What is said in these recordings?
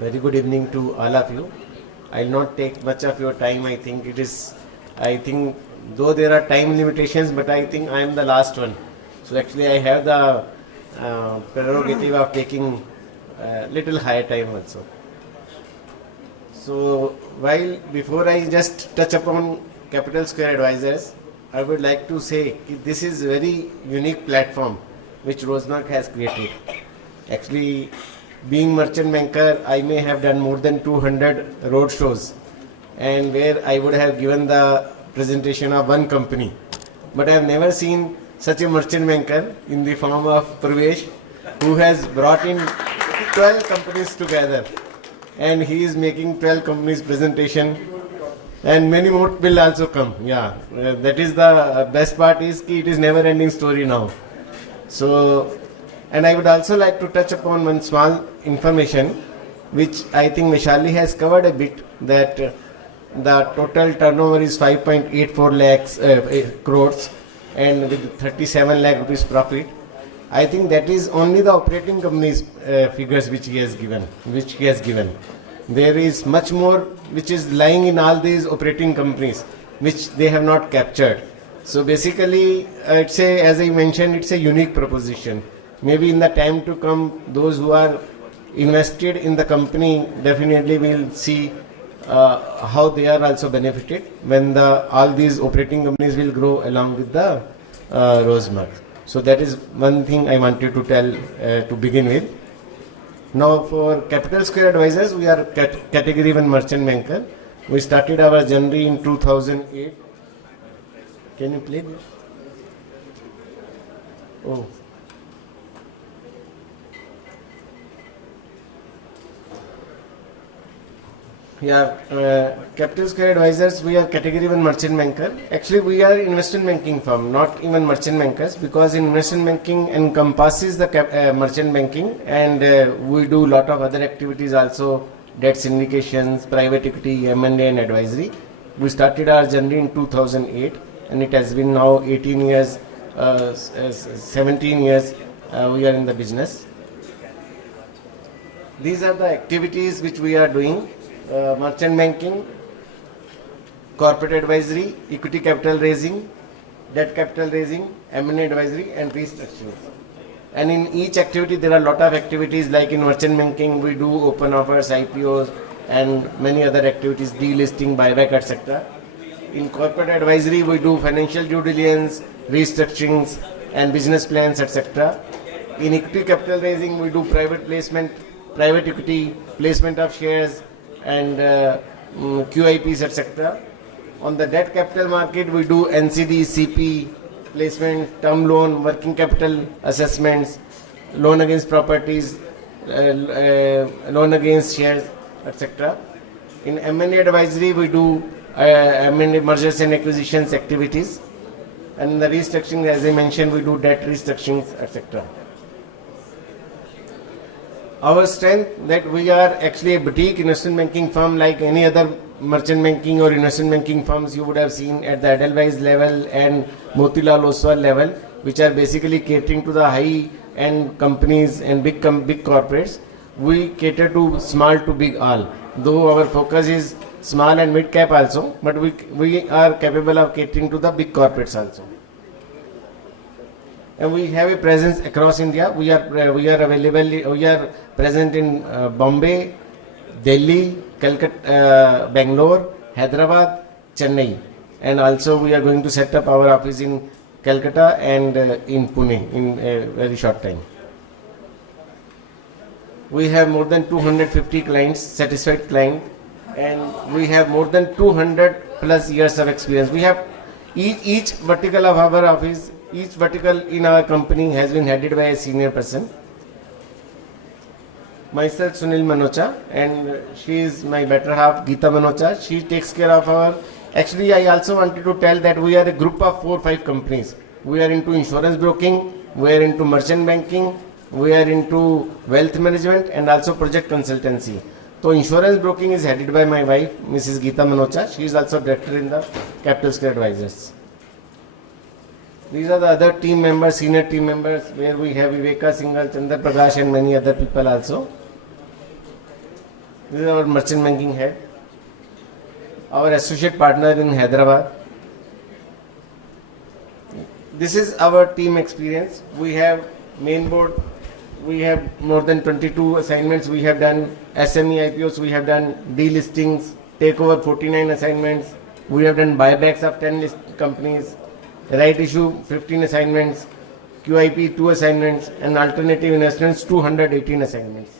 Very good evening to all of you. I'll not take much of your time. I think, though there are time limitations, but I think I am the last one. So actually I have the prerogative of taking little higher time also. So before I just touch upon Capital Square Advisors, I would like to say this is a very unique platform which Rosemark has created. Actually, being merchant banker, I may have done more than 200 road shows, and where I would have given the presentation of one company. But I have never seen such a merchant banker in the form of Pravesh, who has brought in 12 companies together, and he is making 12 companies presentation, and many more will also come. Yeah, that is the best part, is it is never ending story now. So, and I would also like to touch upon one small information which I think Vishali has covered a bit, that the total turnover is 5.84 lakhs crores and with 37 lakh rupees profit. I think that is only the operating companies figures which he has given. There is much more which is lying in all these operating companies which they have not captured. So basically, as I mentioned, it's a unique proposition. Maybe in the time to come, those who are invested in the company definitely will see how they are also benefited when all these operating companies will grow along with the Rosemark. So that is one thing I wanted to tell to begin with. Now for Capital Square Advisors, we are category 1 merchant banker. We started our journey in 2008. Can you play this? Oh. Yeah, Capital Square Advisors, we are category 1 merchant banker. Actually, we are investment banking firm, not even merchant bankers, because investment banking encompasses the merchant banking, and we do lot of other activities also, debt syndications, private equity, M&A and advisory. We started our journey in 2008, and it has been now 18 years, 17 years we are in the business. These are the activities which we are doing. Merchant banking, corporate advisory, equity capital raising, debt capital raising, M&A advisory and restructuring. And in each activity there are a lot of activities, like in merchant banking we do open offers, IPOs and many other activities, delisting, buyback, etc. In corporate advisory we do financial due diligence, restructurings and business plans, etc. In equity capital raising we do private placement, private equity, placement of shares and QIPs, etc. On the debt capital market, we do NCD, CP, placement, term loan, working capital assessments, loan against properties, loan against shares, etc. In M&A advisory, we do M&A mergers and acquisitions activities. And in the restructuring, as I mentioned, we do debt restructurings, etc. Our strength, that we are actually a boutique investment banking firm, like any other merchant banking or investment banking firms you would have seen at the Edelweiss level and Motilal Oswal level, which are basically catering to the high-end companies and big corporates. We cater to small to big all. Though our focus is small and mid cap also, but we are capable of catering to the big corporates also. And we have a presence across India. We are available. We are present in Bombay, Delhi, Calcutta, Bangalore, Hyderabad, Chennai, and also we are going to set up our office in Calcutta and in Pune in a very short time. We have more than 250 clients, satisfied clients, and we have more than 200 plus years of experience. We have each vertical of our office. Each vertical in our company has been headed by a senior person. Myself, Sunil Manocha, and she is my better half, Geeta Manocha. She takes care of our... Actually, I also wanted to tell that we are a group of 4 or 5 companies. We are into insurance broking, we are into merchant banking, we are into wealth management and also project consultancy. So insurance broking is headed by my wife, Mrs. Geeta Manocha. She is also director in the Capital Square Advisors. These are the other team members, senior team members, where we have Viveka Singhal, Chandra Prakash and many other people also. This is our merchant banking head. Our associate partner in Hyderabad. This is our team experience. We have main board. We have more than 22 assignments. We have done SME IPOs. We have done delistings, takeover 49 assignments. We have done buybacks of 10 list companies, right issue 15 assignments, QIP 2 assignments, and alternative investments 218 assignments.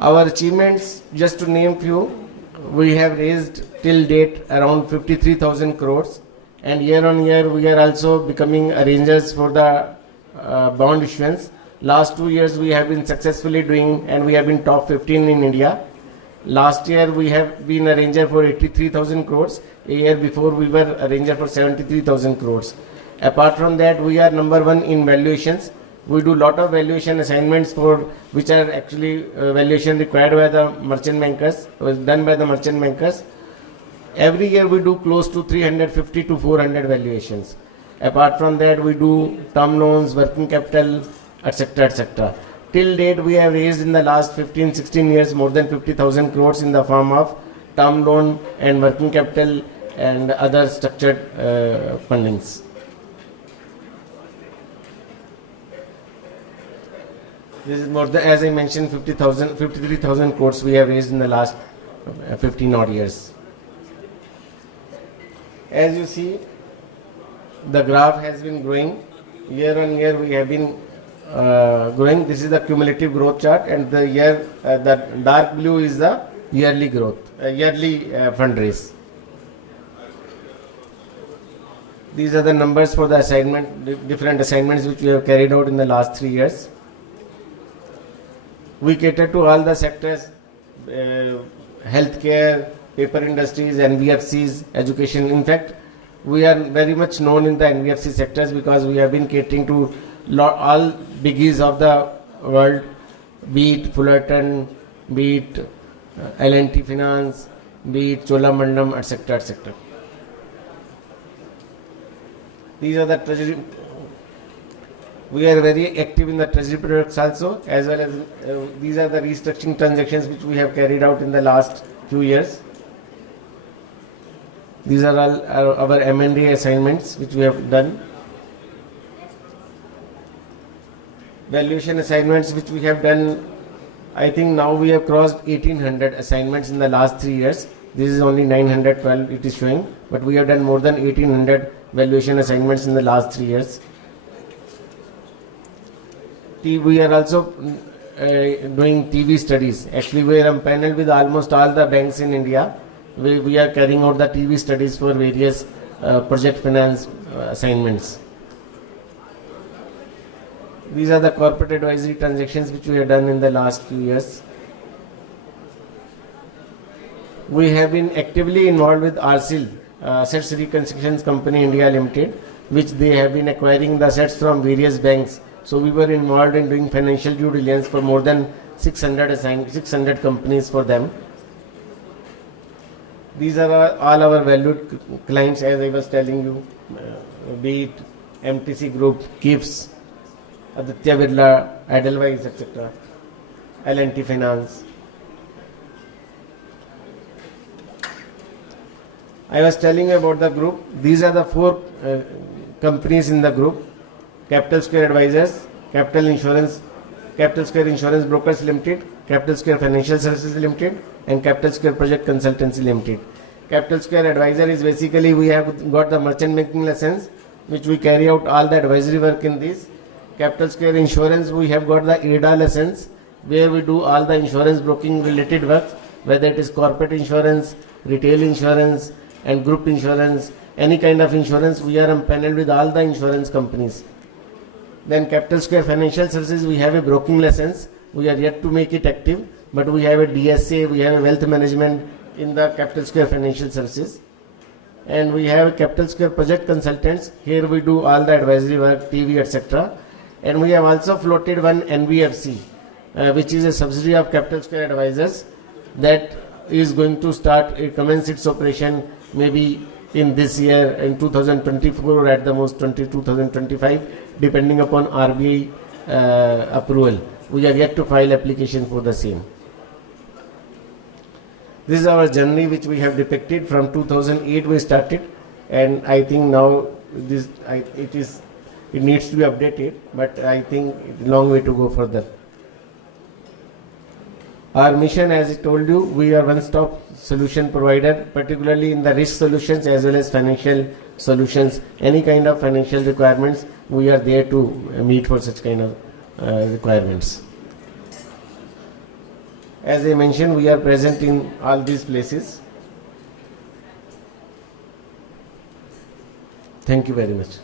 Our achievements, just to name few, we have raised till date around 53,000 crores, and year on year we are also becoming arrangers for the bond issuance. Last 2 years we have been successfully doing, and we have been top 15 in India. Last year we have been arranger for 83,000 crores. A year before we were arranger for 73,000 crores. Apart from that, we are number one in valuations. We do lot of valuation assignments for which are actually valuation required by the merchant bankers, was done by the merchant bankers. Every year we do close to 350 to 400 valuations. Apart from that, we do term loans, working capital, etc. etc. Till date, we have raised in the last 15-16 years more than 50,000 crores in the form of term loan and working capital and other structured fundings. This is more than, as I mentioned, 53,000 crores we have raised in the last 15 odd years. As you see, the graph has been growing. Year on year we have been growing. This is the cumulative growth chart, and the dark blue is the yearly growth, yearly fundraise. These are the numbers for the assignment, different assignments which we have carried out in the last 3 years. We cater to all the sectors, healthcare, paper industries, NBFCs, education. In fact, we are very much known in the NBFC sectors because we have been catering to all biggies of the world, be it Fullerton, be it L&T Finance, be it Cholamandalam, etc. etc. These are the treasury. We are very active in the treasury products also, as well as these are the restructuring transactions which we have carried out in the last few years. These are all our M&A assignments which we have done. Valuation assignments which we have done, I think now we have crossed 1800 assignments in the last 3 years. This is only 912 it is showing, but we have done more than 1800 valuation assignments in the last 3 years. We are also doing TV studies. Actually, we are empaneled with almost all the banks in India. We are carrying out the TV studies for various project finance assignments. These are the corporate advisory transactions which we have done in the last few years. We have been actively involved with RCIL, Assets Reconstruction Company India Limited, which they have been acquiring the assets from various banks. So we were involved in doing financial due diligence for more than 600 companies for them. These are all our valued clients, as I was telling you, be it MTC Group, KIFS, Aditya Birla, Edelweiss, etc., L&T Finance. I was telling you about the group. These are the 4 companies in the group: Capital Square Advisors, Capital Square Insurance Brokers Limited, Capital Square Financial Services Limited, and Capital Square Project Consultancy Limited. Capital Square Advisor is basically we have got the merchant banking license, which we carry out all the advisory work in this. Capital Square Insurance, we have got the ADA license, where we do all the insurance broking related work, whether it is corporate insurance, retail insurance, and group insurance, any kind of insurance. We are empaneled with all the insurance companies. Then Capital Square Financial Services, we have a broking license. We are yet to make it active, but we have a DSA, we have a wealth management in the Capital Square Financial Services. And we have Capital Square Project Consultants. Here we do all the advisory work, TV, etc. And we have also floated one NBFC, which is a subsidiary of Capital Square Advisors, that is going to commence its operation maybe in this year, in 2024, or at the most 2025, depending upon RBI approval. We are yet to file application for the same. This is our journey which we have depicted. From 2008 we started, and I think now it needs to be updated, but I think it's a long way to go further. Our mission, as I told you, we are one-stop solution provider, particularly in the risk solutions as well as financial solutions. Any kind of financial requirements, we are there to meet for such kind of requirements. As I mentioned, we are present in all these places. Thank you very much.